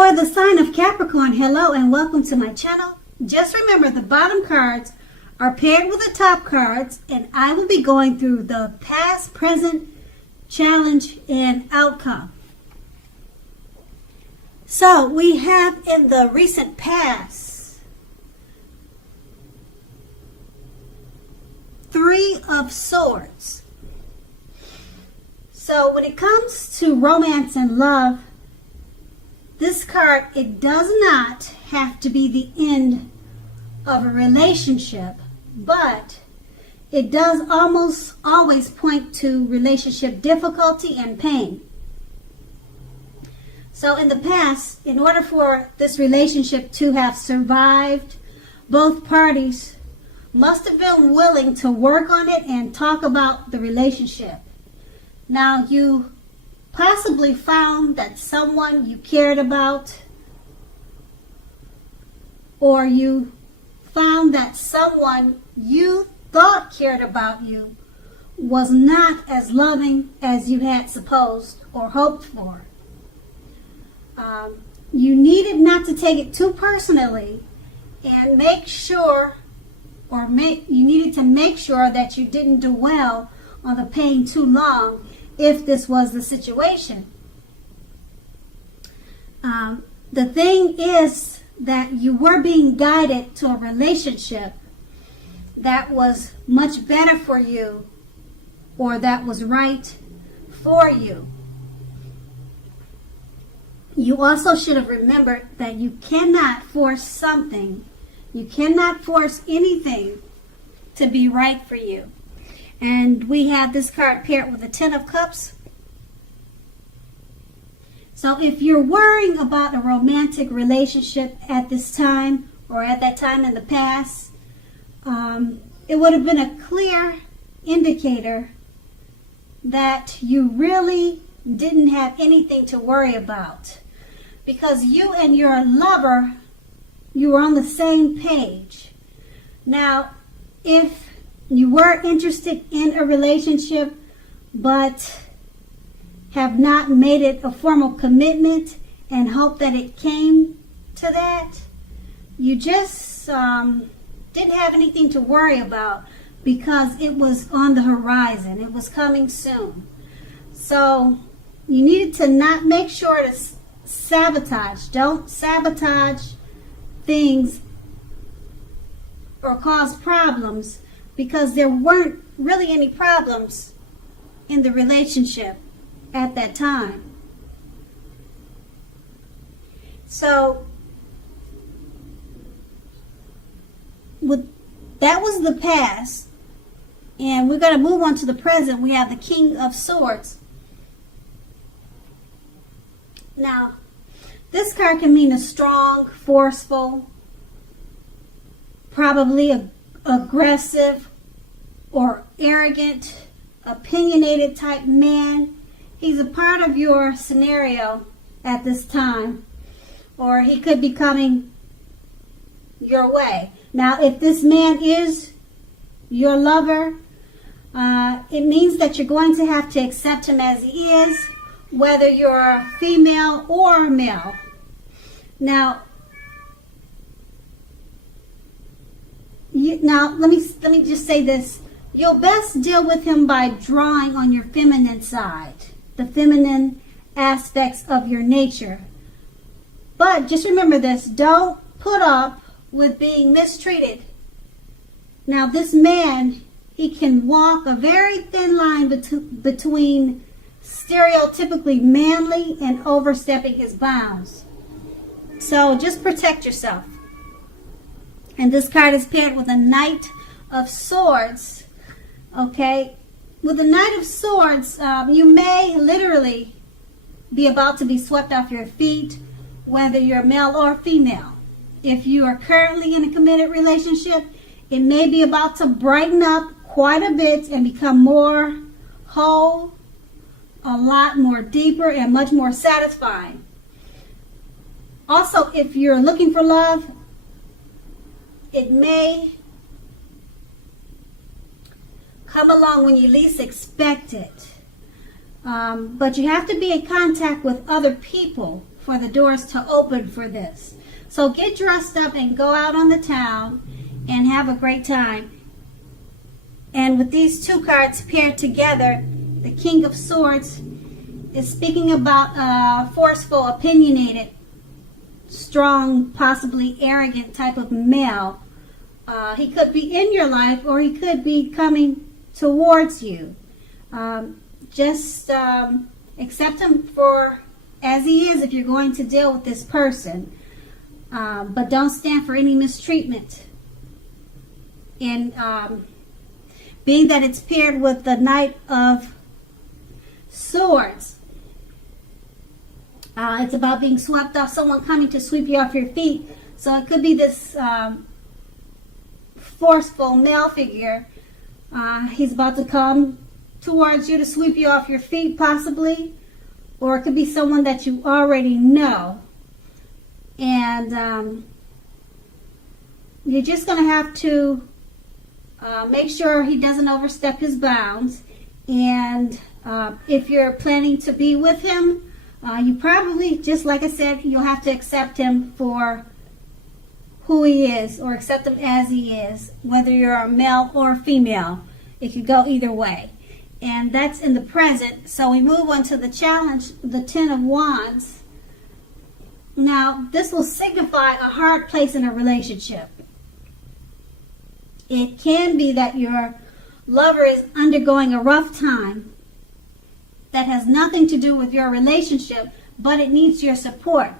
For the sign of Capricorn, hello and welcome to my channel. Just remember the bottom cards are paired with the top cards, and I will be going through the past, present, challenge, and outcome. So we have in the recent past 3 of Swords. So when it comes to romance and love, this card, it does not have to be the end of a relationship, but it does almost always point to relationship difficulty and pain. So in the past, in order for this relationship to have survived, both parties must have been willing to work on it and talk about the relationship. Now, you possibly found that someone you cared about, or you found that someone you thought cared about you was not as loving as you had supposed or hoped for. You needed not to take it too personally and make sure, you needed to make sure that you didn't dwell on the pain too long if this was the situation. The thing is that you were being guided to a relationship that was much better for you, or that was right for you. You also should have remembered that you cannot force something. You cannot force anything to be right for you. And we have this card paired with the 10 of Cups. So if you're worrying about a romantic relationship at this time, or at that time in the past, it would have been a clear indicator that you really didn't have anything to worry about, because you and your lover, you were on the same page. Now, if you were interested in a relationship but have not made it a formal commitment and hope that it came to that, you just didn't have anything to worry about because it was on the horizon. It was coming soon. So you needed to not make sure to sabotage. Don't sabotage things or cause problems, because there weren't really any problems in the relationship at that time. So that was the past, and we're going to move on to the present. We have the King of Swords. Now, this card can mean a strong, forceful, probably aggressive or arrogant, opinionated type man. He's a part of your scenario at this time, or he could be coming your way. Now, if this man is your lover, it means that you're going to have to accept him as he is, whether you're female or male. Now, let me just say this. You'll best deal with him by drawing on your feminine side, the feminine aspects of your nature. But just remember this, don't put up with being mistreated. Now, this man, he can walk a very thin line between stereotypically manly and overstepping his bounds. So just protect yourself. And this card is paired with a Knight of Swords. Okay, with the Knight of Swords, you may literally be about to be swept off your feet, whether you're male or female. If you are currently in a committed relationship, it may be about to brighten up quite a bit and become more whole, a lot more deeper, and much more satisfying. Also, if you're looking for love, it may come along when you least expect it. But you have to be in contact with other people for the doors to open for this. So get dressed up and go out on the town and have a great time. And with these two cards paired together, the King of Swords is speaking about a forceful, opinionated, strong, possibly arrogant type of male. He could be in your life or he could be coming towards you. Just accept him for as he is if you're going to deal with this person. But don't stand for any mistreatment. And being that it's paired with the Knight of Swords, it's about being swept off, someone coming to sweep you off your feet. So it could be this forceful male figure. He's about to come towards you to sweep you off your feet, possibly. Or it could be someone that you already know. And you're just going to have to make sure he doesn't overstep his bounds. And if you're planning to be with him, you probably, just like I said, you'll have to accept him for who he is, or accept him as he is, whether you're a male or a female. It could go either way. And that's in the present. So we move on to the challenge, the Ten of Wands. Now, this will signify a hard place in a relationship. It can be that your lover is undergoing a rough time that has nothing to do with your relationship, but it needs your support.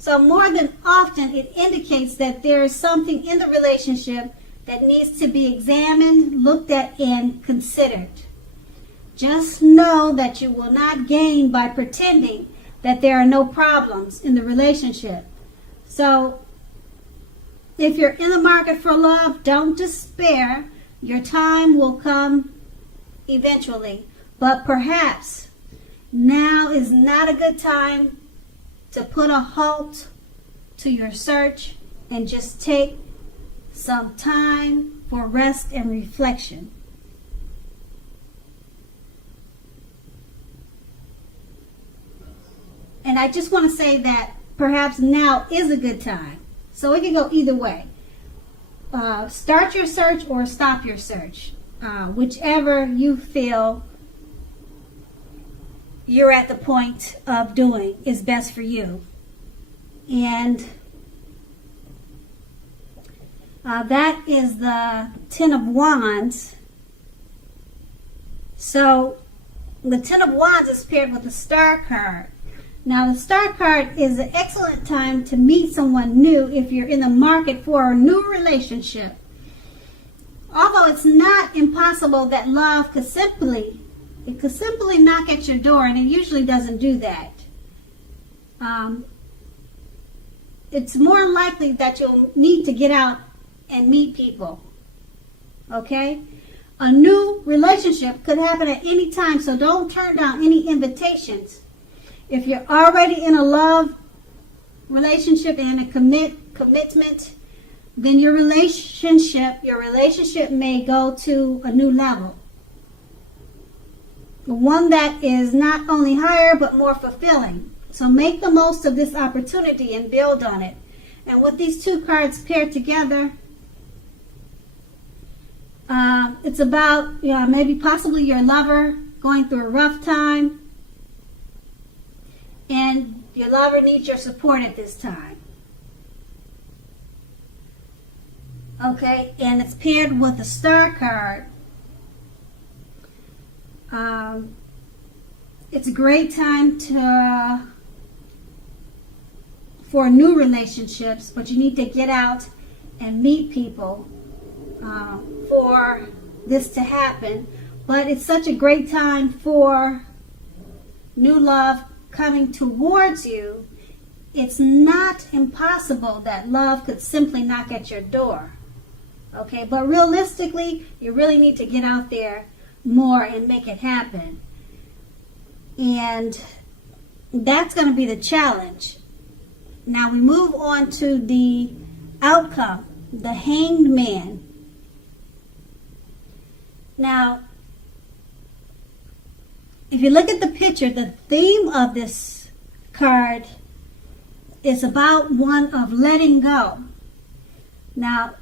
So more than often, it indicates that there is something in the relationship that needs to be examined, looked at, and considered. Just know that you will not gain by pretending that there are no problems in the relationship. So if you're in the market for love, don't despair. Your time will come eventually. But perhaps now is not a good time to put a halt to your search and just take some time for rest and reflection. And I just want to say that perhaps now is a good time. So it can go either way. Start your search or stop your search. Whichever you feel you're at the point of doing is best for you. And that is the Ten of Wands. So the Ten of Wands is paired with the Star card. Now, the Star card is an excellent time to meet someone new if you're in the market for a new relationship. Although it's not impossible that love could simply knock at your door, and it usually doesn't do that. It's more likely that you'll need to get out and meet people. Okay? A new relationship could happen at any time, so don't turn down any invitations. If you're already in a love relationship and a commitment, then your relationship may go to a new level. One that is not only higher but more fulfilling. So make the most of this opportunity and build on it. And with these two cards paired together, it's about maybe possibly your lover going through a rough time. And your lover needs your support at this time. Okay, and it's paired with the Star card. It's a great time for new relationships, but you need to get out and meet people for this to happen. But it's such a great time for new love coming towards you. It's not impossible that love could simply knock at your door. Okay, but realistically, you really need to get out there more and make it happen. And that's going to be the challenge. Now we move on to the outcome, the Hanged Man. Now, if you look at the picture, the theme of this card is about one of letting go. Now,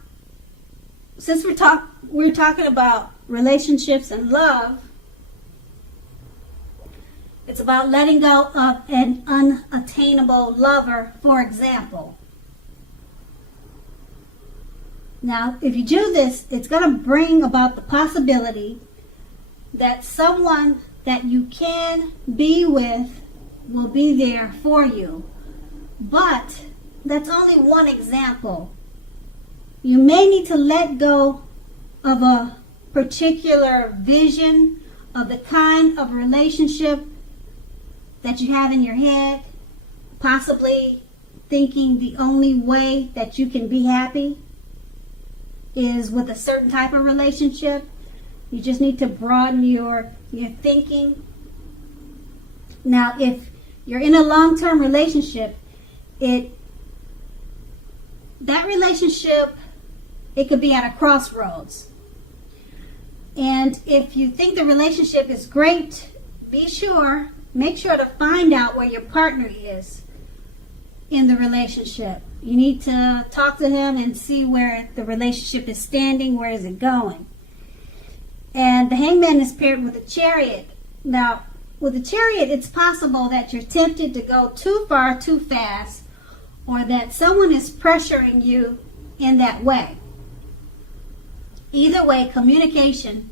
since we're talking about relationships and love, it's about letting go of an unattainable lover, for example. Now, if you do this, it's going to bring about the possibility that someone that you can be with will be there for you. But that's only one example. You may need to let go of a particular vision of the kind of relationship that you have in your head, possibly thinking the only way that you can be happy is with a certain type of relationship. You just need to broaden your thinking. Now, if you're in a long-term relationship, that relationship, it could be at a crossroads. And if you think the relationship is great, make sure to find out where your partner is in the relationship. You need to talk to him and see where the relationship is standing, where is it going. And the Hangman is paired with a Chariot. Now, with a Chariot, it's possible that you're tempted to go too far, too fast, or that someone is pressuring you in that way. Either way, communication,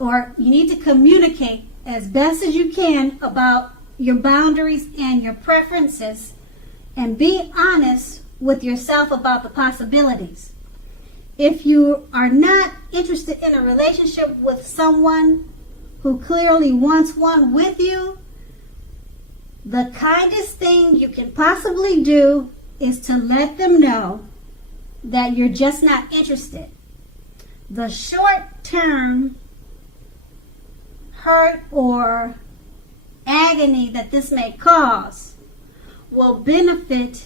or you need to communicate as best as you can about your boundaries and your preferences, and be honest with yourself about the possibilities. If you are not interested in a relationship with someone who clearly wants one with you, the kindest thing you can possibly do is to let them know that you're just not interested. The short-term hurt or agony that this may cause will benefit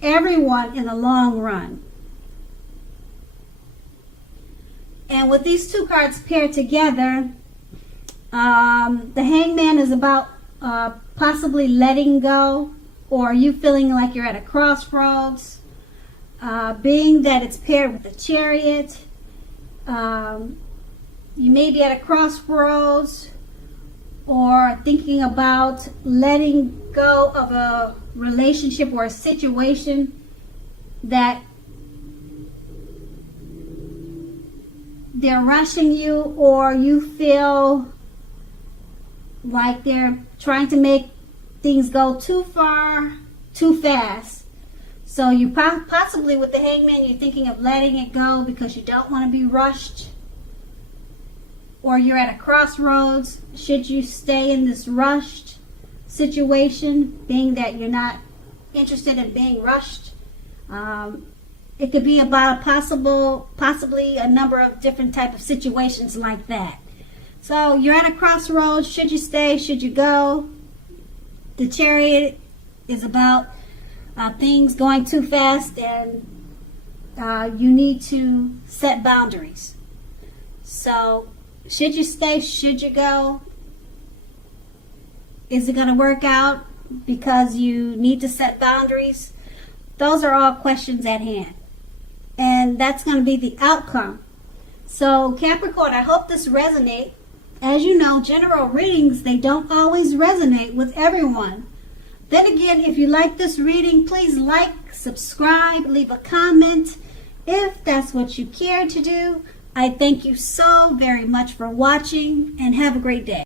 everyone in the long run. And with these two cards paired together, the Hangman is about possibly letting go, or you feeling like you're at a crossroads. Being that it's paired with the Chariot, you may be at a crossroads or thinking about letting go of a relationship or a situation that they're rushing you, or you feel like they're trying to make things go too far, too fast. So you possibly, with the Hangman, you're thinking of letting it go because you don't want to be rushed. Or you're at a crossroads. Should you stay in this rushed situation, being that you're not interested in being rushed? It could be about possibly a number of different type of situations like that. So you're at a crossroads. Should you stay? Should you go? The Chariot is about things going too fast, and you need to set boundaries. So should you stay? Should you go? Is it going to work out because you need to set boundaries? Those are all questions at hand. And that's going to be the outcome. So Capricorn, I hope this resonates. As you know, general readings, they don't always resonate with everyone. Then again, if you like this reading, please like, subscribe, leave a comment if that's what you care to do. I thank you so very much for watching, and have a great day.